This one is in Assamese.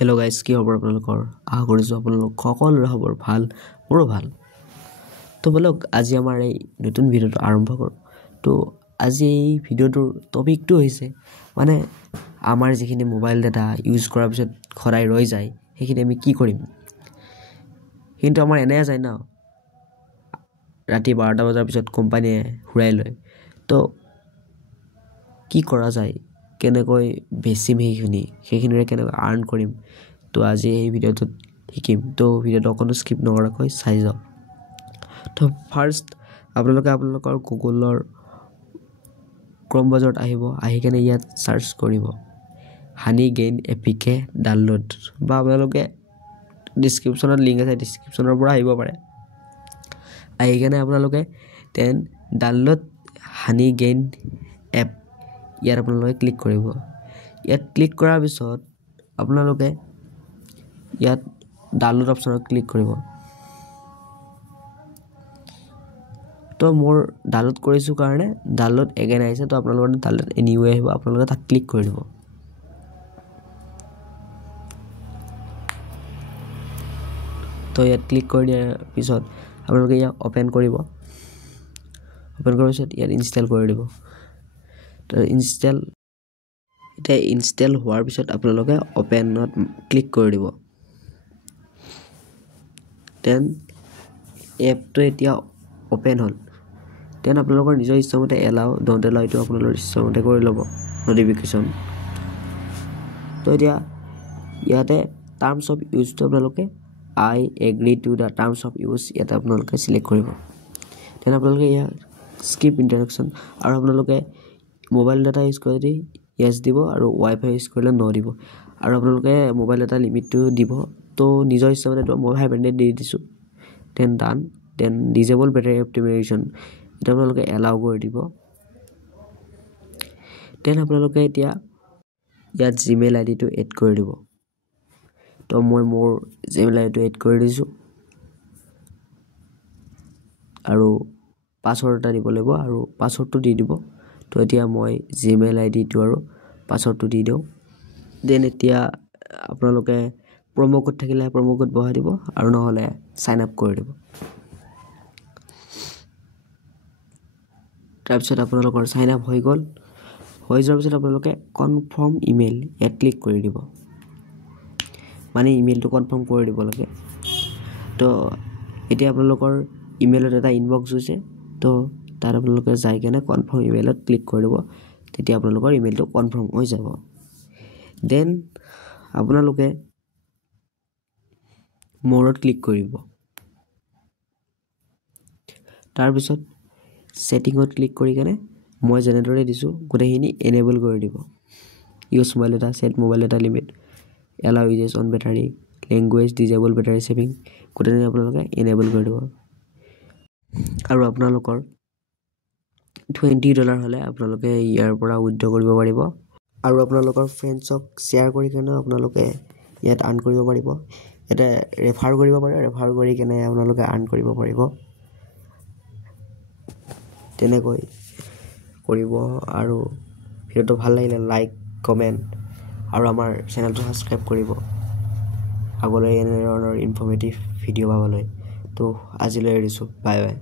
হেল্ল' গাইজ, কি খবৰ আপোনালোকৰ? আশা কৰিছোঁ আপোনালোক সকলোৰে খবৰ ভাল, মোৰো ভাল। তো বলক আজি আমাৰ এই নতুন ভিডিঅ'টো আৰম্ভ কৰোঁ। তো আজি এই ভিডিঅ'টোৰ টপিকটো হৈছে মানে আমাৰ যিখিনি মোবাইল ডাটা ইউজ কৰাৰ পিছত সদায় ৰৈ যায়, সেইখিনি আমি কি কৰিম। কিন্তু আমাৰ এনে যায় ন, ৰাতি 12টা বজাৰ পিছত কোম্পানীয়ে ঘূৰাই লয়। তো কি কৰা যায়, কেনেকৈ বেচিম সেইখিনিৰে কেনেকৈ আৰ্ণ কৰিম, তো আজি এই ভিডিঅ'টোত শিকিম। তো ভিডিঅ'টো অকণো স্কিপ নকৰাকৈ চাই যাওক। তো ফাৰ্ষ্ট আপোনালোকৰ গুগলৰ ক্ৰম ব্ৰাউজাৰত আহিব, আহি কেনে ইয়াত চাৰ্চ কৰিব হানি গেইন এপিকে ডাউনলোড, বা আপোনালোকে ডিছক্ৰিপশ্যনত লিংক আছে, ডিছক্ৰিপশ্যনৰ পৰা আহিব পাৰে। আহি কেনে আপোনালোকে দেন ডাউনলোড হানি গেইন এপ, ইয়াত আপোনালোকে ক্লিক কৰিব। ইয়াত ক্লিক কৰাৰ পিছত আপোনালোকে ইয়াত ডাউনলোড অপশ্যনত ক্লিক কৰিব। তো মোৰ ডাউনলোড কৰিছোঁ কাৰণে ডাউনলোড এগেইন আহিছে, তো আপোনালোকৰ ডাউনলোড এনিৱে আহিব, আপোনালোকে তাক ক্লিক কৰি দিব। তো ইয়াত ক্লিক কৰি দিয়াৰ পিছত আপোনালোকে ইয়াক অ'পেন কৰিব। অ'পেন কৰাৰ পিছত ইয়াত ইনষ্টল কৰি দিব। তো ইনষ্টল হোৱাৰ পিছত আপোনালোকে অ'পেনত ক্লিক কৰি দিব। দেন এপটো এতিয়া অ'পেন হ'ল। দেন আপোনালোকৰ নিজৰ ইচ্ছামতে এলাও ডণ্ট এলাও এইটো আপোনালোকৰ ইচ্ছামতে কৰি ল'ব নটিফিকেশ্যন। তো এতিয়া ইয়াতে টাৰ্মছ অফ ইউজটো আপোনালোকে আই agri to the terms of use ইয়াতে আপোনালোকে চিলেক্ট কৰিব। দেন আপোনালোকে ইয়াত স্কিপ ইণ্টাৰেকশ্যন, আৰু আপোনালোকে মোবাইল ডাটা ইউজ কৰে যদি য়েছ দিব, আৰু ৱাইফাই ইউজ কৰিলে ন দিব। আৰু আপোনালোকে মোবাইল ডাটা লিমিটটো দিব, তো নিজৰ ইচ্ছামতে মই 500 দি দিছোঁ। দেন ডান। দেন ডিজেবল বেটাৰী অপটিমাইজেশ্যন এতিয়া আপোনালোকে এলাও কৰি দিব। দেন আপোনালোকে এতিয়া ইয়াত জিমেইল আইডিটো এড কৰি দিব। তো মই মোৰ জিমেইল আইডিটো এড কৰি দিছোঁ, আৰু পাছৱৰ্ড এটা দিব লাগিব, আৰু পাছৱৰ্ডটো দি দিব। তো এতিয়া মই জিমেইল আইডিটো আৰু পাছৱৰ্ডটো দি দিওঁ। দেন এতিয়া আপোনালোকে প্ৰম' কোড থাকিলে প্ৰম' কোড বহাই দিব, আৰু নহ'লে চাইন আপ কৰি দিব। তাৰপিছত আপোনালোকৰ চাইন আপ হৈ গ'ল। হৈ যোৱাৰ পিছত আপোনালোকে কনফাৰ্ম ইমেইল ইয়াত ক্লিক কৰি দিব, মানে ইমেইলটো কনফাৰ্ম কৰি দিব লাগে। তো এতিয়া আপোনালোকৰ ইমেইলত এটা ইনবক্স হৈছে, তো তাত আপোনালোকে যাই কেনে কনফাৰ্ম ইমেইলত ক্লিক কৰি দিব। তেতিয়া আপোনালোকৰ ইমেইলটো কনফাৰ্ম হৈ যাব। দেন আপোনালোকে ম'ৰত ক্লিক কৰিব। তাৰপিছত ছেটিঙত ক্লিক কৰি কেনে মই যেনেদৰে দিছোঁ গোটেইখিনি এনেবল কৰি দিব। Use mobile data, set mobile data limit, allow usage on battery, language, disable battery saving, গোটেইখিনি আপোনালোকে এনেবল কৰি দিব। আৰু আপোনালোকৰ $20 হ'লে আপোনালোকে ইয়াৰ পৰা উইথড্ৰ কৰিব পাৰিব, আৰু আপোনালোকৰ ফ্ৰেণ্ডছক শ্বেয়াৰ কৰি কেনে আপোনালোকে ইয়াত আৰ্ণ কৰিব পাৰিব। ইয়াতে ৰেফাৰ কৰিব পাৰে, ৰেফাৰ কৰি কেনে আপোনালোকে আৰ্ণ কৰিব পাৰিব। তেনেকৈ কৰিব। আৰু ভিডিঅ'টো ভাল লাগিলে লাইক, কমেণ্ট, আৰু আমাৰ চেনেলটো ছাবস্ক্ৰাইব কৰিব আগলৈ এনে ধৰণৰ ইনফৰ্মেটিভ ভিডিঅ' পাবলৈ। তো আজিলৈ এৰিছোঁ, বাই বাই।